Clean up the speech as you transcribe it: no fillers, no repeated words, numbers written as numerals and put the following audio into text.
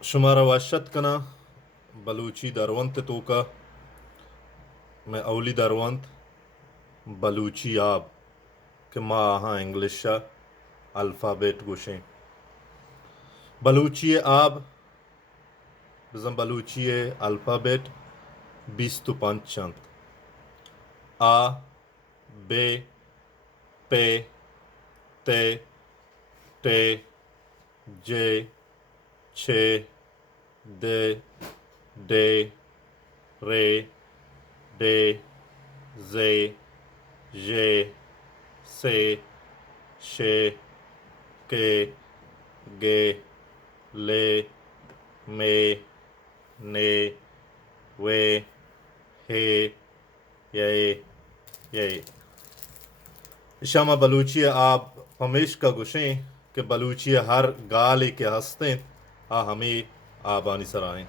शुमारा वाशत कना बलूची दरवंत तोका मैं अवली दरवंत बलूची आब कि माँ हाँ इंग्लिश अल्फ़ाबेट गोशें बलूची आब बिज़म बलूची अल्फ़ाबेट 25 चंद आ बे पे ते टे जे छे दे डे रे डे जे जे से शे के गे ले मे ने वे हे ये शामा बलूची आप हमेश का गुशें कि बलूची हर गाल के हंसते आ हमें आबानी सराएं।